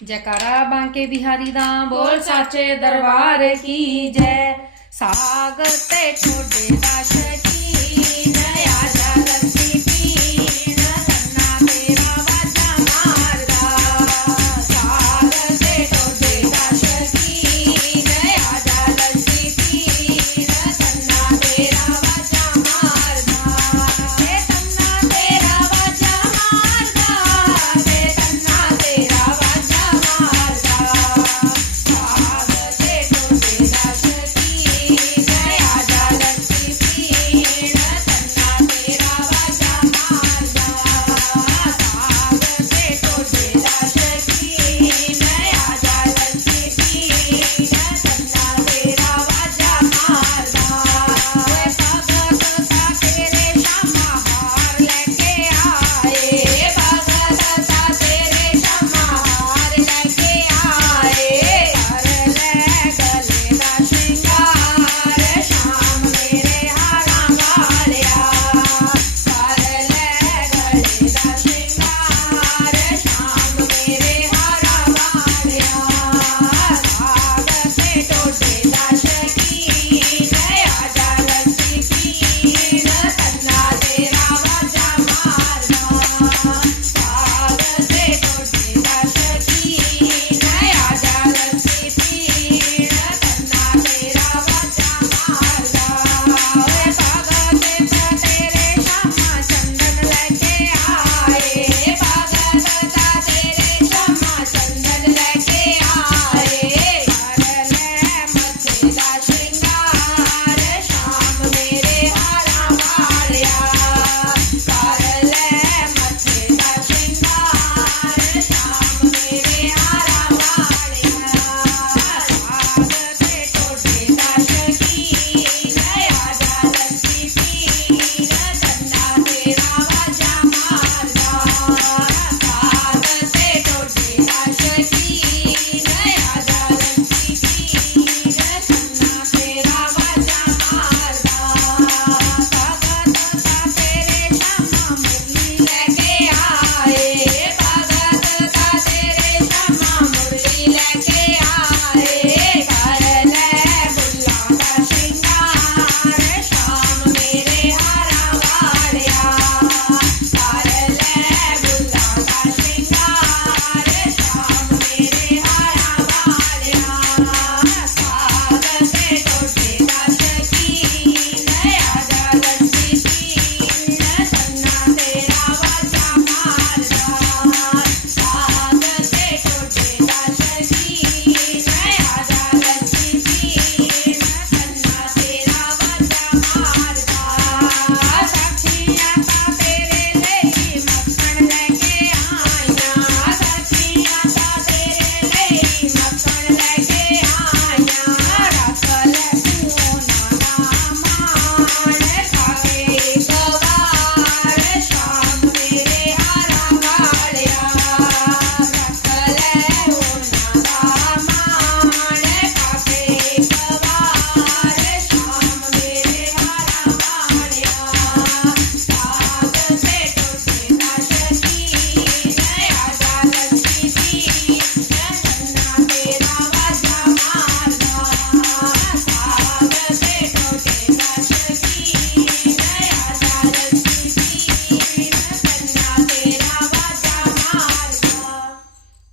जयकारा बांके बिहारी दा बोल साचे दरबार की जय। साग ते ठोडे दा शकीन आजा लस्सी पीन सन्ना तेरा वाजा मारदा। साग ते ठोडे दा शकीन आजा लस्सी पीन सन्ना तेरा वाजा मारदा। ते सन्ना तेरा वाजा मारदा, ते सन्ना तेरा वाजा मारदा। साग ते ठोडे दा शकीन आजा लस्सी पीन सन्ना तेरा वाजा मारदा। साग ते ठोडे दा शकीन आजा लस्सी पीन सन्ना तेरा वाजा मारदा। वे भगत सा तेरे शामा हार लेके आए, भगत सा तेरे शामा हार लेके आए। कर ले गले दा श्रृंगार शाम मेरे हारा वालिया। कर ले गले दा श्रृंगार शाम मेरे हारा वालिया। साग ते ठोडे दा शकीन आजा लस्सी पीन सन्ना तेरा वाजा मारदा। साग ते ठोडे दा शकीन आजा लस्सी पीन सन्ना तेरा वाजा मारदा। वे भगत सा तेरे शामा चंदन लेके आए, भगत सा तेरे शामा चंदन लेके आए। कर ले मथे दा श्रृंगार शाम मेरे हारा वालिया। कर ले मथे दा श्रृंगार शाम मेरे हारा वालिया। साग ते ठोडे दा शकीन आजा लस्सी पीन सन्ना तेरा वाजा मारदा। साग ते ठोडे दा शकीन आजा लस्सी पीन सन्ना तेरा वाजा मारदा। भगत सा तेरे शामा मुरली लेके आए, भगत सा तेरे शामा मुरली लेके आए। कर ले बुल्ला दा श्रृंगार शाम मेरे हारा वालिया। कर ले बुल्ला दा श्रृंगार शाम मेरे हारा वालिया। साग ते ठोडे दा शकीन आजा लस्सी पीन सन्ना तेरा वाजा मारदा। साग ते ठोडे दा शकीन आजा लस्सी पीन सन्ना तेरा वाजा मारदा। साखियां ता तेरे ਲਈ ਮੱਖਣ ਲੈ ਕੇ ਆਈਆਂ, ਸਾਖੀਆਂ ਤਾ ਤੇਰੇ ਲਈ ਮੱਖਣ ਲੈ ਕੇ ਆਈਆਂ। ਰੱਖ ਲੈ ਤੂੰ ਉਹਨਾਂ ਦਾ ਮਾਣ ਖਾ ਕੇ ਇੱਕ ਵਾਰ ਸ਼ਾਮ ਮੇਰੇ ਹਾਰਾ ਵਾਲਿਆ। ਰੱਖ ਲੈ ਉਹਨਾਂ ਦਾ ਮਾਣ ਖਾ ਕੇ ਇੱਕ ਵਾਰ ਸ਼ਾਮ ਮੇਰੇ ਹਾਰਾ ਵਾਲਿਆ। ਸਾਗ ਤੇ ਠੋਡੇ ਦਾ ਸ਼ਕੀਨ ਆਜਾ ਲੱਸੀ ਪੀਨ